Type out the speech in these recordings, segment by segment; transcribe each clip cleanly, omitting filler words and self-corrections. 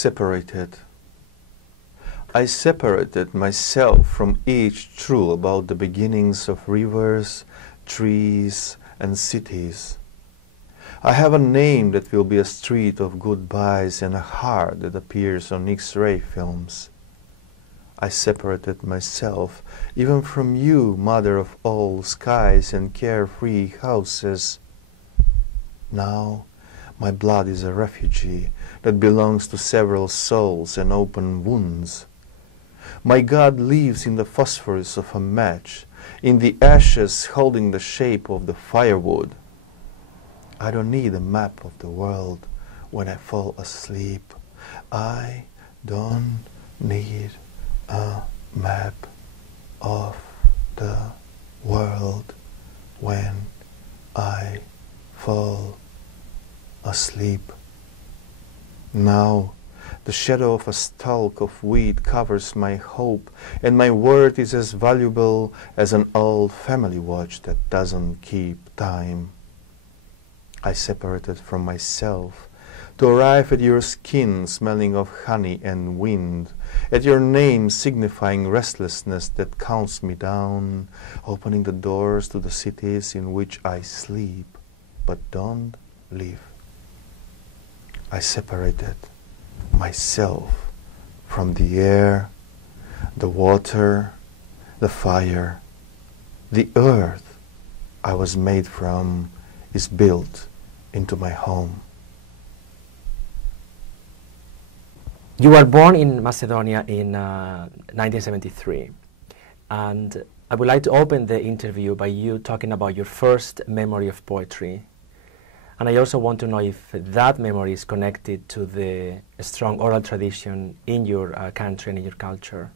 separated. I separated myself from each truth about the beginnings of rivers, trees, and cities. I have a name that will be a street of goodbyes and a heart that appears on X-ray films. I separated myself even from you, mother of all skies and carefree houses. Now my blood is a refugee that belongs to several souls and open wounds. My God lives in the phosphorus of a match, in the ashes holding the shape of the firewood. I don't need a map of the world when I fall asleep. I don't need a map of the world when I fall asleep. Now the shadow of a stalk of wheat covers my hope, and my word is as valuable as an old family watch that doesn't keep time. I separated from myself to arrive at your skin smelling of honey and wind, at your name signifying restlessness that counts me down, opening the doors to the cities in which I sleep but don't live. I separated myself from the air, the water, the fire. The earth I was made from is built into my home. You were born in Macedonia in 1973, and I would like to open the interview by you talking about your first memory of poetry. And I also want to know if that memory is connected to the strong oral tradition in your country and in your culture.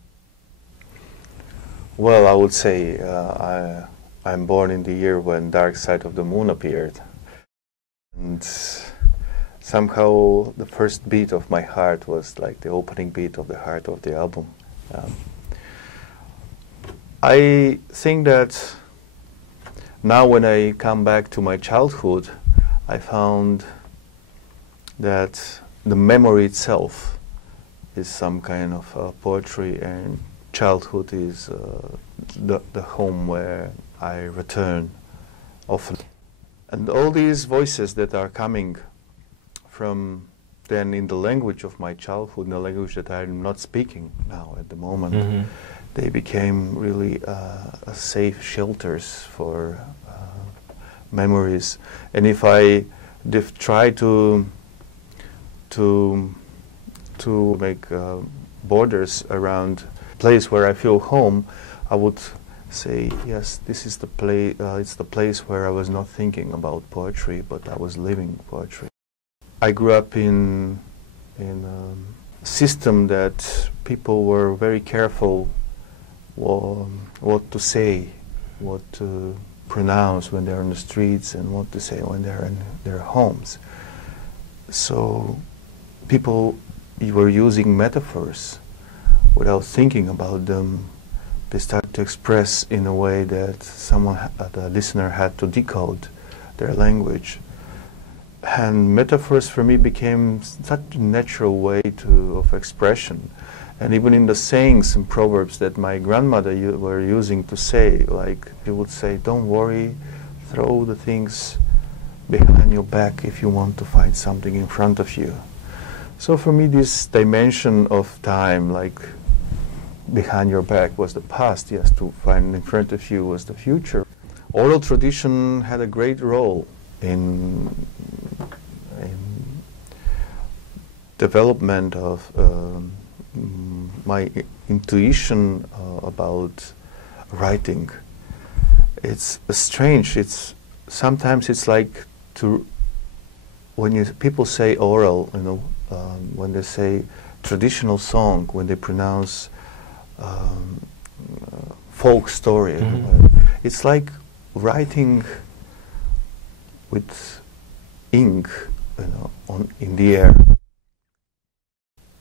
Well, I would say I'm born in the year when Dark Side of the Moon appeared. And somehow the first beat of my heart was like the opening beat of the heart of the album. I think that now when I come back to my childhood, I found that the memory itself is some kind of poetry, and childhood is the home where I return often. And all these voices that are coming from then in the language of my childhood, in the language that I'm not speaking now at the moment, they became really safe shelters for memories. And if I try to make borders around place where I feel home, I would say, yes, this is the place. It's the place where I was not thinking about poetry, but I was living poetry. I grew up in a system that people were very careful what to say, what to pronounce when they're on the streets, and what to say when they're in their homes. So people were using metaphors without thinking about them. They started to express in a way that the listener had to decode their language. And metaphors for me became such a natural way of expression. And even in the sayings and proverbs that my grandmother were using to say, like, she would say, don't worry, throw the things behind your back if you want to find something in front of you. So for me, this dimension of time, like behind your back was the past, yes, to find in front of you was the future. Oral tradition had a great role in development of my intuition about writing. It's strange. Sometimes it's like when people say oral, when they say traditional song, when they pronounce folk story, it's like writing with ink, in the air.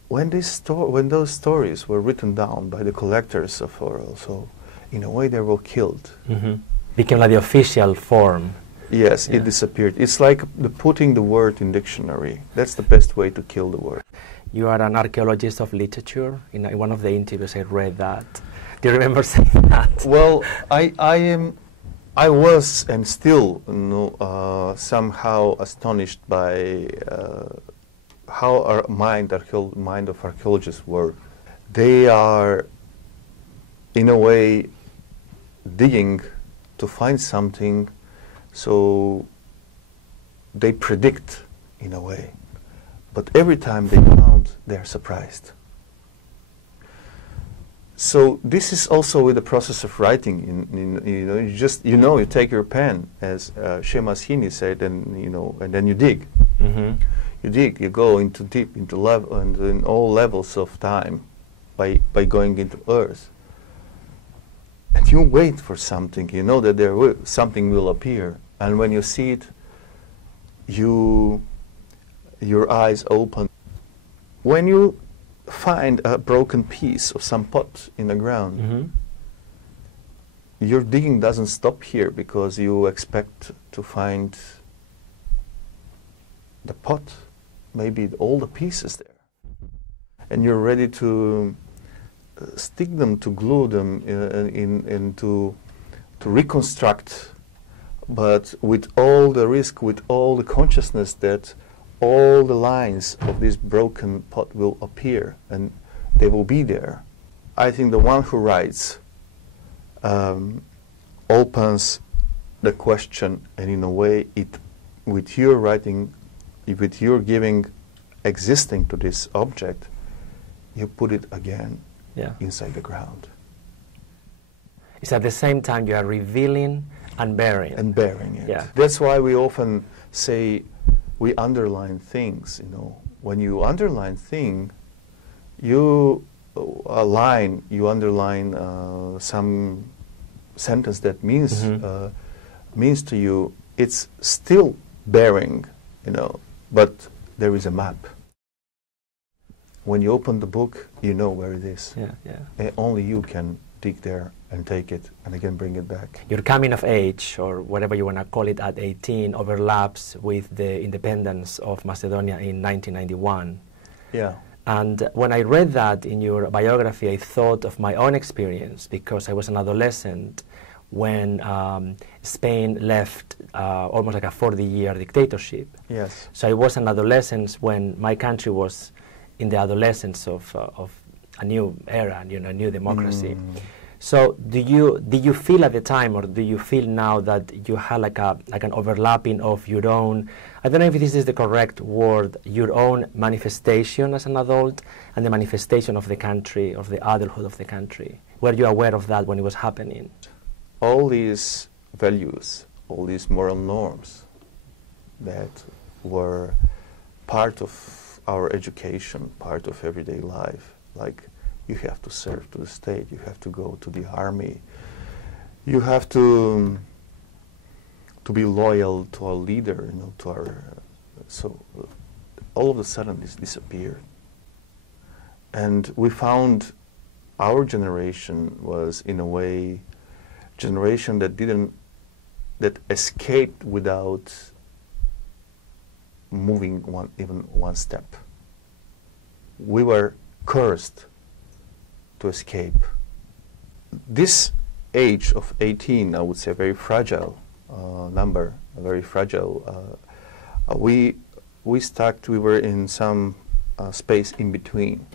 When those stories were written down by the collectors of oral, so in a way they were killed. Became like the official form. Yes, yeah. It disappeared. It's like putting the word in dictionary. That's the best way to kill the word. You are an archaeologist of literature. In one of the interviews, I read that. Do you remember saying that? Well, I was and still somehow astonished by how our mind of archaeologists work. They are, in a way, digging to find something, so they predict in a way. But every time they found, they are surprised. So this is also with the process of writing. You take your pen, as Seamus Heaney said, and then you dig. Mm-hmm. You dig. You go into deep, into level, and in all levels of time, by going into earth. And you wait for something. You know that something will appear, and when you see it, your eyes open. When you find a broken piece of some pot in the ground, mm-hmm. your digging doesn't stop here, because you expect to find the pot, maybe all the pieces there, and you're ready to stick them, to glue them, and to reconstruct, but with all the risk, with all the consciousness that all the lines of this broken pot will appear, and they will be there. I think the one who writes opens the question, and in a way, with your writing, with your giving existing to this object, you put it again inside the ground. It's at the same time you are revealing and bearing. And bearing it. Yeah. That's why we often say we underline things. When you underline thing, you underline some sentence that means mm-hmm. Means to you. It's still bearing, but there is a map. When you open the book, you know where it is. Yeah. Only you can dig there and take it and again bring it back. Your coming of age, or whatever you want to call it, at 18 overlaps with the independence of Macedonia in 1991. Yeah. And when I read that in your biography, I thought of my own experience, because I was an adolescent when Spain left almost like a 40-year dictatorship. Yes. So I was an adolescent when my country was in the adolescence of a new era, a new democracy. Mm. So did you feel at the time, or do you feel now, that you had like an overlapping of your own, I don't know if this is the correct word, your own manifestation as an adult and the manifestation of the country, of the adulthood of the country? Were you aware of that when it was happening? All these values, all these moral norms that were part of our education, part of everyday life, like you have to serve to the state, you have to go to the army, you have to be loyal to our leader, to our. So all of a sudden this disappeared, and we found our generation was in a way generation that escaped without moving even one step. We were cursed to escape. This age of 18, I would say, a very fragile number, very fragile. We were in some space in between.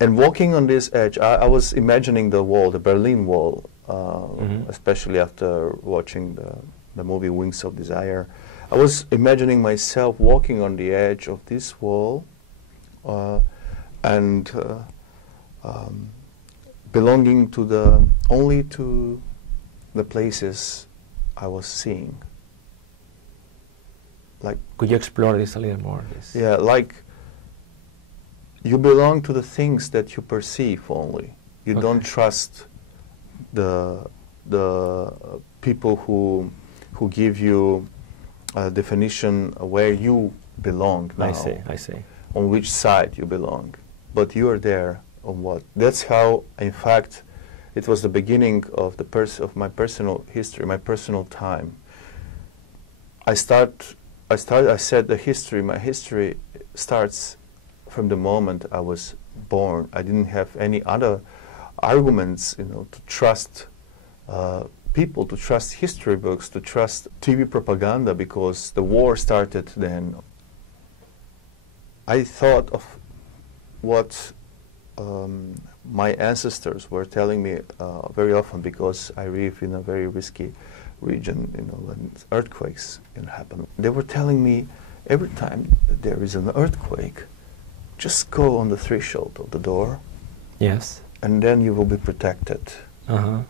And walking on this edge, I was imagining the wall, the Berlin Wall, especially after watching the movie Wings of Desire. I was imagining myself walking on the edge of this wall and belonging to only to the places I was seeing. Like, could you explore this a little more? Yeah, like you belong to the things that you perceive only. You don't trust the people who give you a definition of where you belong now. I see. On which side you belong. But you are there on what? That's how, in fact, it was the beginning of my personal history, my personal time. I start I said my history starts from the moment I was born. I didn't have any other arguments, to trust people, to trust history books, to trust TV propaganda, because the war started then. I thought of what my ancestors were telling me very often, because I live in a very risky region, when earthquakes can happen. They were telling me, every time that there is an earthquake, just go on the threshold of the door. Yes. And then you will be protected. Uh-huh.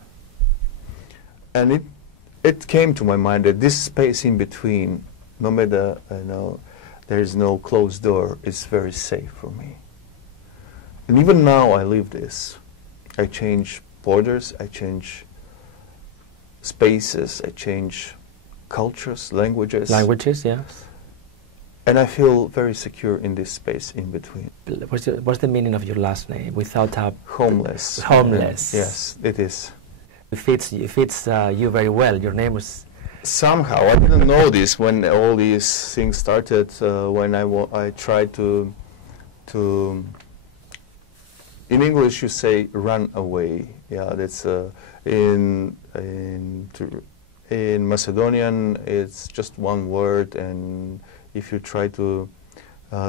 And it came to my mind that this space in between, no matter, there is no closed door, is very safe for me. And even now I live this. I change borders, I change spaces, I change cultures, languages. Languages, yes. And I feel very secure in this space in between. What's the meaning of your last name? Without a... Homeless. Homeless. Yes, it is. It fits you very well. Your name was... Somehow, I didn't know this when all these things started, when I tried to... In English you say run away. Yeah, that's in Macedonian it's just one word, and if you try to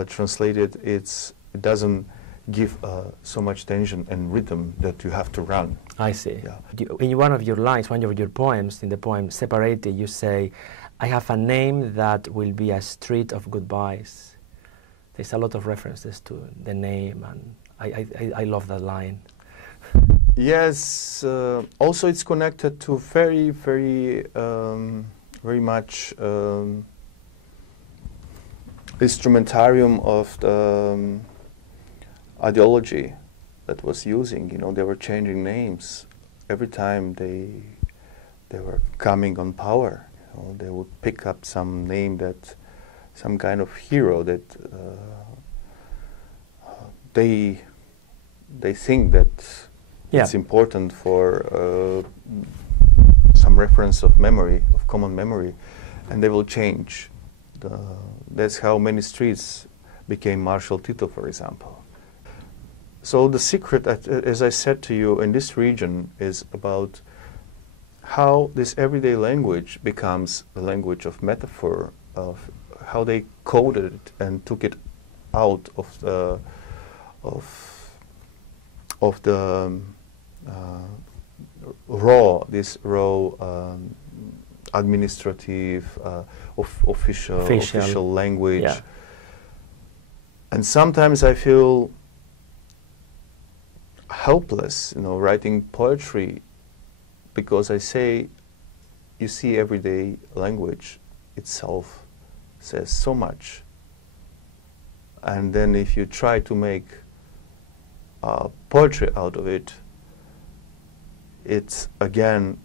translate it, it doesn't give so much tension and rhythm that you have to run. I see. Yeah. In one of your lines, one of your poems, in the poem Separated, you say, I have a name that will be a street of goodbyes. There's a lot of references to the name, and I love that line. Yes, also it's connected to very, very, very much instrumentarium of the ideology that was using. They were changing names every time they were coming on power. They would pick up some name that, some kind of hero that they think that it's important for some reference of memory, of common memory, and they will change. That's how many streets became Marshal Tito, for example. So the secret, as I said to you, in this region is about how this everyday language becomes a language of metaphor, of how they coded it and took it out of the raw administrative official language. Yeah. And sometimes I feel helpless, writing poetry, because I say, you see, everyday language itself says so much. And then if you try to make poetry out of it, it's again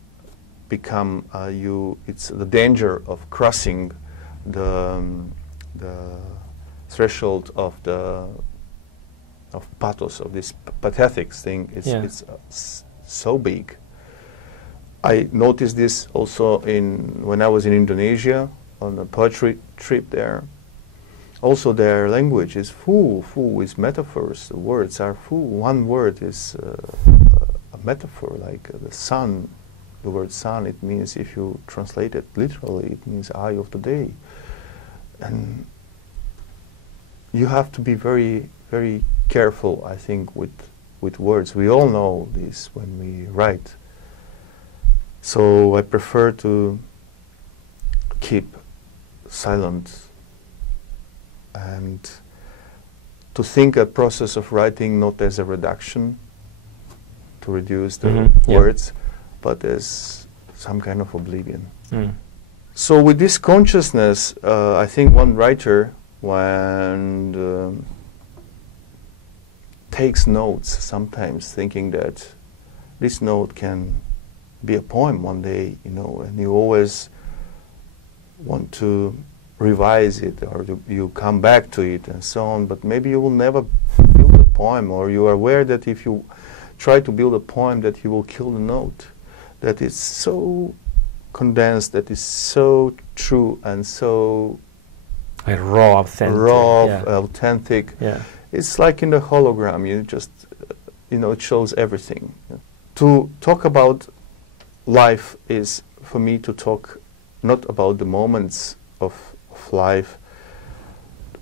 become it's the danger of crossing the threshold of pathos, of this pathetic thing. It's so big. I noticed this also when I was in Indonesia on a poetry trip there. Also, their language is full with metaphors. The words are full. One word is a metaphor, like the sun. The word sun, it means, if you translate it literally, it means eye of the day. And you have to be very, very careful, I think, with words. We all know this when we write. So I prefer to keep silent and to think a process of writing not as a reduction, to reduce the words, but as some kind of oblivion. So with this consciousness, I think one writer, when takes notes, sometimes thinking that this note can be a poem one day, and you always want to revise it, or you come back to it and so on, but maybe you will never build a poem, or you are aware that if you try to build a poem that you will kill the note, that it's so condensed, that is so true and so Like raw, authentic. raw, Yeah. authentic. Yeah. It's like in the hologram. You just, it shows everything. To talk about life is, for me, to talk not about the moments of life.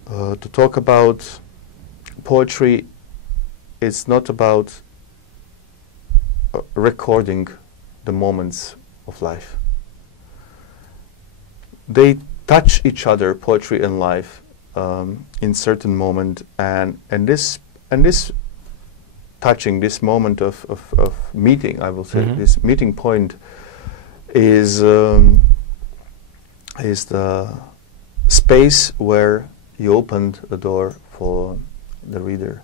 To talk about poetry, it's not about recording the moments of life. They touch each other, poetry and life, in certain moment, and this touching, this moment of meeting, I will say, Mhm. this meeting point is the space where you opened the door for the reader.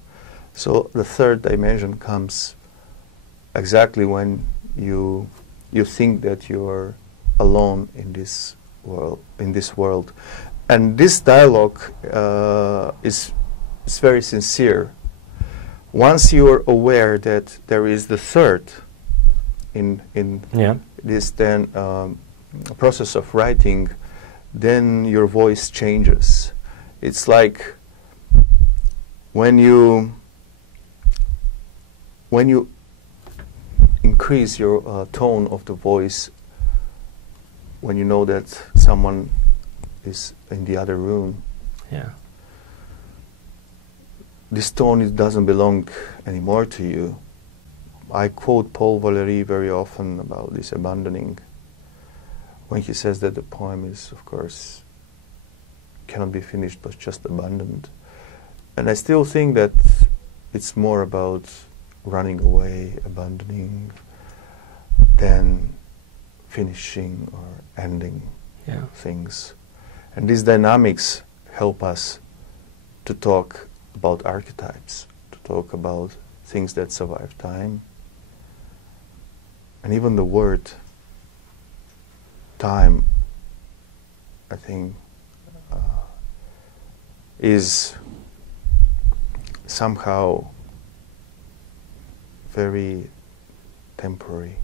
So the third dimension comes exactly when you think that you are alone in this world, and this dialogue is very sincere. Once you are aware that there is the third in Yeah. this then process of writing, then your voice changes. It's like when you increase your tone of the voice, when you know that someone is in the other room, Yeah. this tone, it doesn't belong anymore to you. I quote Paul Valéry very often about this abandoning, when he says that the poem is, of course, cannot be finished but just abandoned. And I still think that it's more about running away, abandoning, than finishing or ending Yeah. things. And these dynamics help us to talk about archetypes, to talk about things that survive time. And even the word time, I think, is somehow very temporary.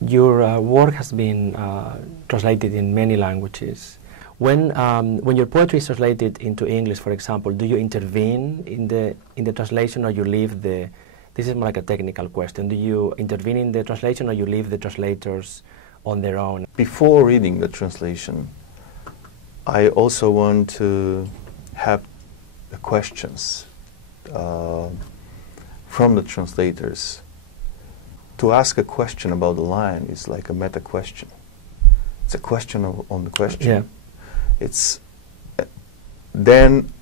Your work has been translated in many languages. When your poetry is translated into English, for example, do you intervene in the translation, or you leave the? This is more like a technical question. Do you intervene in the translation, or you leave the translators on their own? Before reading the translation, I also want to have the questions from the translators. To ask a question about the line is like a meta question. It's a question on the question. Yeah. It's then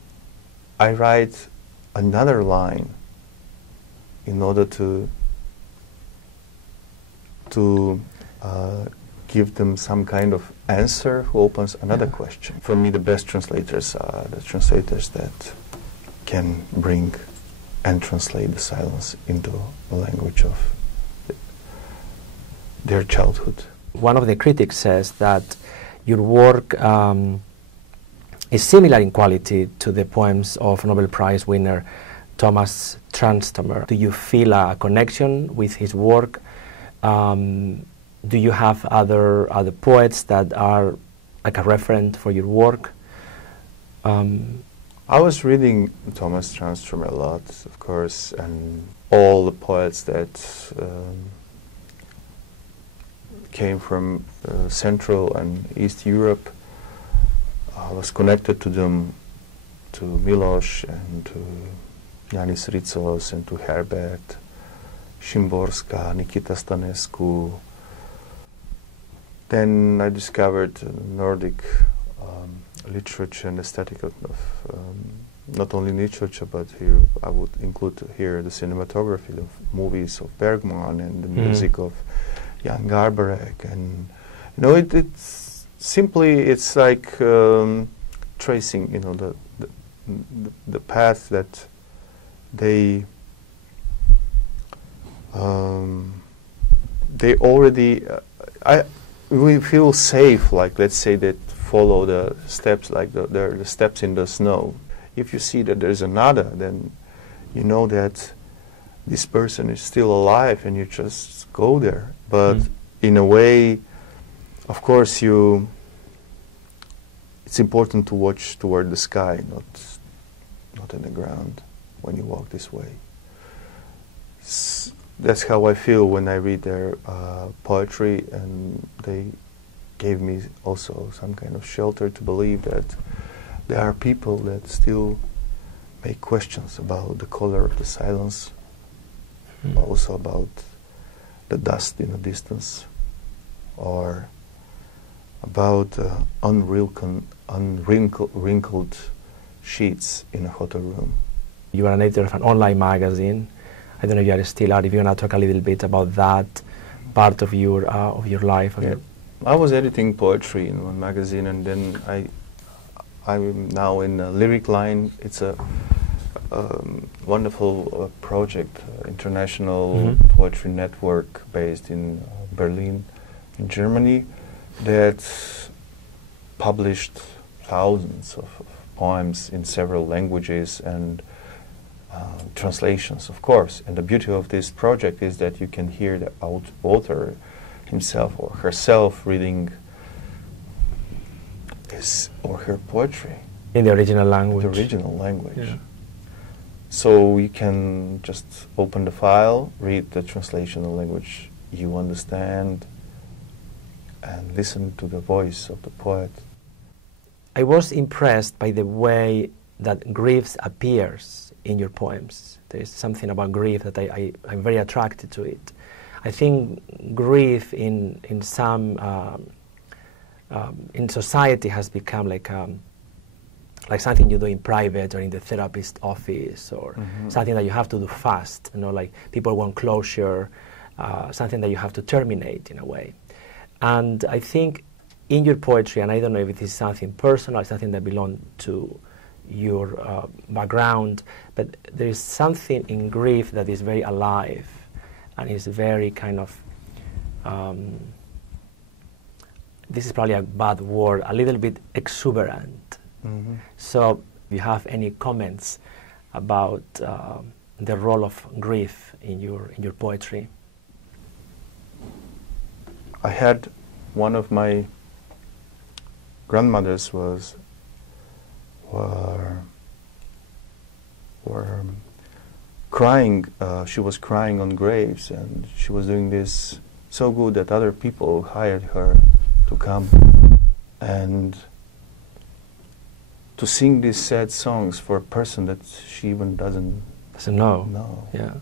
I write another line in order to give them some kind of answer who opens another question. For me, the best translators are the translators that can bring and translate the silence into a language of their childhood. One of the critics says that your work is similar in quality to the poems of Nobel Prize winner Thomas Tranströmer. Do you feel a connection with his work? Do you have other poets that are like a reference for your work? I was reading Thomas Tranströmer a lot, of course, and all the poets that came from Central and East Europe. I was connected to them, to Miloš and to Yanis Ritsos and to Herbert, Šimborska, Nikita Stanescu. Then I discovered Nordic literature and aesthetic of not only literature, but here I would include here the cinematography of movies of Bergman and the music of Jan Garbarek, and it's simply, it's like tracing the path that they already we feel safe, like, let's say, that follow the steps, like the steps in the snow. If you see that there's another, then you know that this person is still alive, and you just go there. But in a way, of course, you it's important to watch toward the sky, not in the ground when you walk this way. That's how I feel when I read their poetry, and they gave me also some kind of shelter to believe that there are people that still make questions about the color of the silence, also about the dust in the distance, or about unwrinkled sheets in a hotel room. You are an editor of an online magazine. I don't know if you are still out. If you want to talk a little bit about that part of your life. Yeah. I was editing poetry in one magazine, and then I'm now in a lyric line. It's a wonderful project, international poetry network based in Berlin, in Germany, that published thousands of poems in several languages and translations, of course. And the beauty of this project is that you can hear the author himself or herself reading his or her poetry in the original language. The original language. Yeah. So you can just open the file, read the translation in language you understand, and listen to the voice of the poet. I was impressed by the way that grief appears in your poems. There is something about grief that I'm very attracted to it. I think grief in some in society has become like something you do in private or in the therapist office, or something that you have to do fast. You know, like people want closure, something that you have to terminate in a way. And I think in your poetry, and I don't know if it is something personal, something that belongs to your background, but there is something in grief that is very alive and is very kind of, this is probably a bad word, a little bit exuberant. So if you have any comments about the role of grief in your poetry? I had one of my grandmothers were crying. She was crying on graves, and she was doing this so good that other people hired her to come and to sing these sad songs for a person that she even doesn't know. Yeah.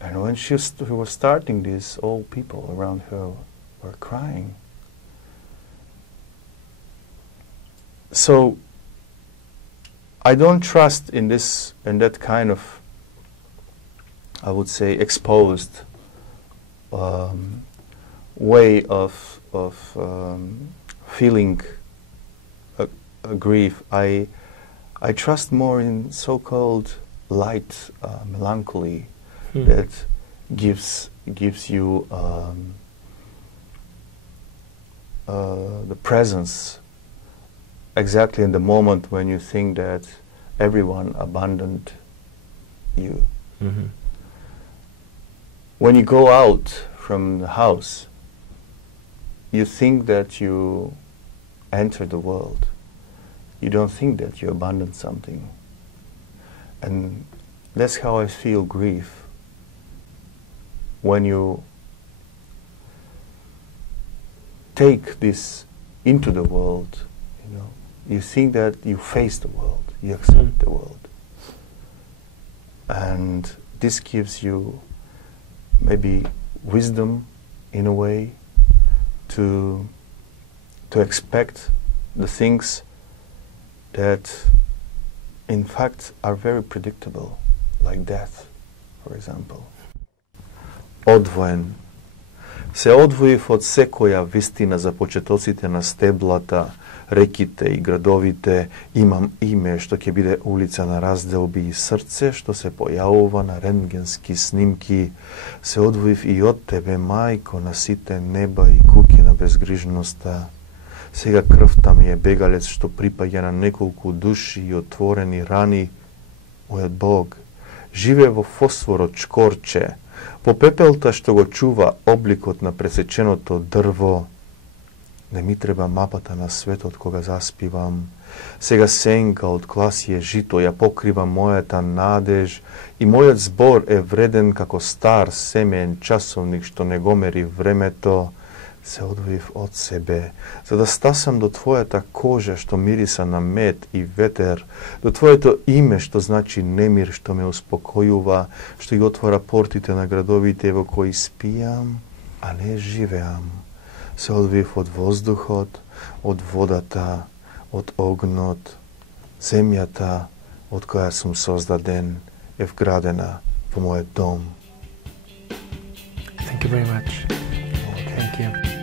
And when she was starting this, all people around her were crying. So I don't trust in that kind of, I would say, exposed way of feeling a grief. I trust more in so-called light melancholy that gives you the presence exactly in the moment when you think that everyone abandoned you. When you go out from the house, you think that you enter the world. You don't think that you abandoned something. And that's how I feel grief. When you take this into the world, you think that you face the world, you accept the world. And this gives you maybe wisdom in a way to expect the things that in fact are very predictable, like death, for example. Odvojen. Се одвоив од секоја вистина за почетоците на стеблата, реките и градовите, имам име што ќе биде улица на разделби и срце што се појавува на рентгенски снимки. Се одвоив и од тебе, мајко, на сите неба и куки на безгрижноста. Сега крвта ми е бегалец што припаѓа на неколку души и отворени рани. Мојот Бог, живе во фосфорот шкорче, по пепелта што го чува обликот на пресеченото дрво. Ne mi treba mapata na svet od koga zaspivam. Сега сенка од класие жито ја покрива мојата надеж и мојот збор е вреден како стар семеен часовник што не го мери времето. Се одвоив од себе, за да стасам до твојата кожа што мириса на мед и ветер, до твоето име што значи немир, што ме успокојува, што ги отвора портите на градовите во кои спијам, а не живеам. Се одвоив од воздухот, од водата, од огнот, земјата од која сум создаден е вградена во мојот дом. Thank you very much. Okay. Thank you.